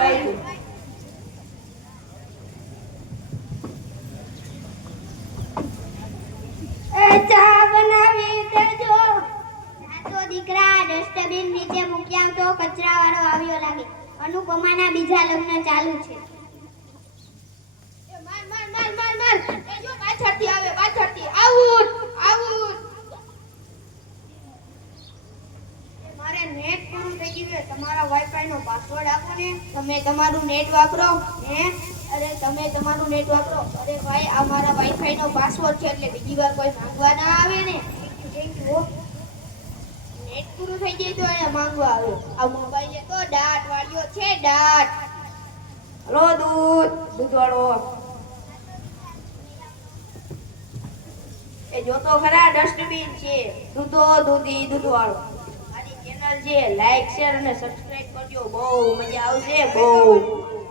વાગ્યું. ચા બનાવી દેજો. આ તો દીકરા ડસ્ટબિન નીચે મૂકી આવતો કચરાવાળો આવ્યો લાગે. અનુપમાના બીજા લગ્ન ચાલુ છે. માર માર માર માર માર એ જો પાછળથી આવે પાછળથી આઉટ આઉટ. મારે નેટ પૂરું થઈ ગયું છે. તમારા વાઈફાઈ નો પાસવર્ડ આપો ને. તમે તમારું નેટ વાપરો હે? અરે તમે તમારું નેટ વાપરો. અરે ભાઈ આ મારા વાઈફાઈ નો પાસવર્ડ છે એટલે બીજી વાર કોઈ માંગવા ના આવે ને. Thank you. નેટ પૂરું થઈ જાય તો અહીંયા માંગવા આવે. આ મોબાઈલ તો ડાટ વાળ્યો છે ડાટ. હલો દૂધવાળો. એ જોતો ખરા ડસ્ટબિન છે. દૂધવાળો. મારી ચેનલ છે લાઈક શેર અને સબસ્ક્રાઇબ કરજો. બહુ મજા આવશે બહુ.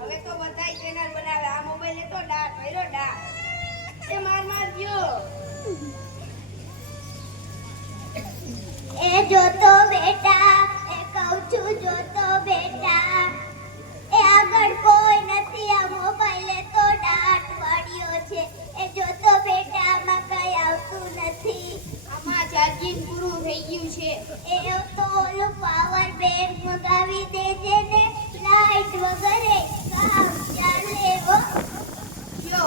હવે તો બધાય ચેનલ બનાવે. આ મોબાઈલ તો ડાટ ભર્યો ડાટ. એ મારજો. એ જોતો બેટા, એ કહું છું જોતો બેટા, એ આગળ કોઈ નથી. આ મોબાઈલે તો ડાટ વાળ્યો છે. એ જોતો બેટા, આમાં કઈ આવતું નથી. આમાં ચાર્જિંગ પૂરું થઈ ગયું છે. એ તો ઓલું પાવર બેંક મગાવી દેજે ને. લાઈટ વગરે કામ ચાલે હો. જો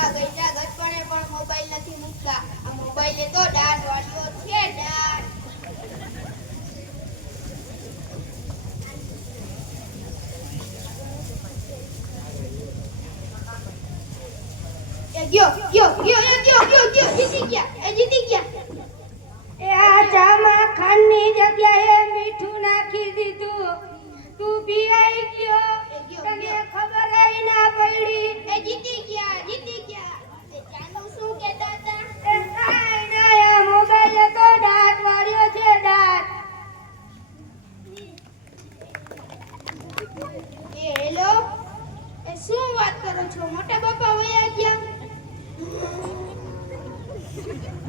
આ ગઈડા ગટપણે પણ મોબાઈલ નથી મૂકતા. આ મોબાઈલે તો ડાટ વાળ્યો છે ડાટ. ગયો જીતી ગયા. એ આ ચામાં ખાંડની જગ્યાએ મીઠું નાખી દીધું. તું પીવાઈ ગયો. તને ખબર ય ના પડી. એ જીતી ગયા. એ ચાનું શું કહેતા હતા? એ કાંઈ નહીં, આ મોબાઈલે તો ડાટ વાળ્યો છે ડાટ. એ હેલો એ શું વાત કરો છો? મોટા બાપા વયા ગયા.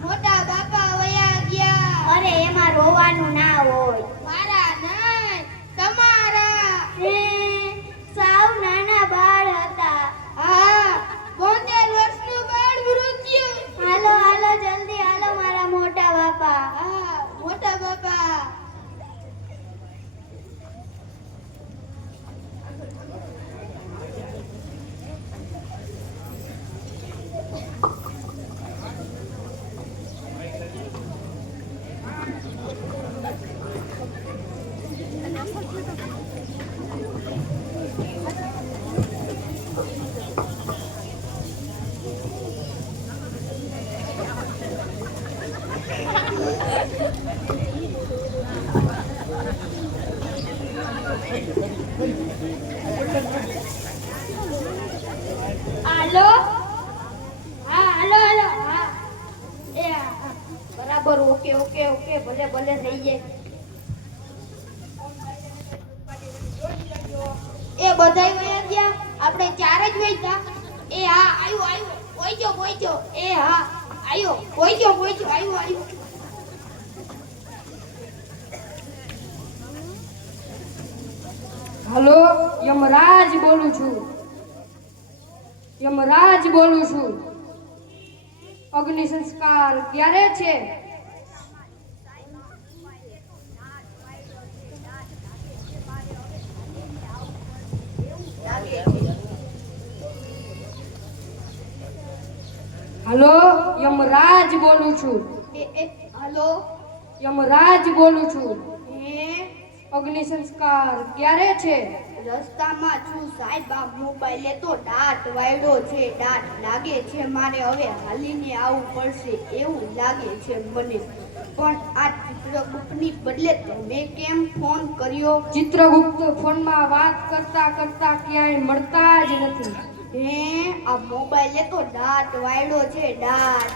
મોટા બાપા વયા ગયા. અરે એમાં રોવાનું ના હોય. મારા નહીં તમારા. એ સાવ નાના બાળ હતા. હા 72 વર્ષનું બાળ મૃત્યુ. હાલો હાલો જલ્દી હાલો મારા મોટા બાપા. હા મોટા બાપા. હાલો હા હાલો હા. એ હા, બરાબર. ઓકે ભલે થઈ જાય. એ બધાય વયા ગયા. આપણે ચાર જ વૈતા. એ હા આયો પોઈજો. એ હા આયો પોઈજો આયો. હલો યમરાજ બોલું છું. અગ્નિ સંસ્કાર ક્યારે છે? હલો યમરાજ બોલું છું. હાલો યમરાજ બોલું છું. હે અગ્નિ સંસ્કાર ક્યારે છે? રસ્તામાં છું સાહેબ. આ મોબાઈલે તો ડાટ વાળ્યો છે ડાટ. લાગે છે મારે હવે હાલીને આવવું પડશે એવું લાગે છે મને. પણ આ ચિત્રગુપ્તની બદલે તમે કેમ ફોન કર્યો? ચિત્રગુપ્ત ફોનમાં વાત કરતા ક્યાંય મળતા જ નથી. હે આ મોબાઈલે તો ડાટ વાળ્યો છે ડાટ.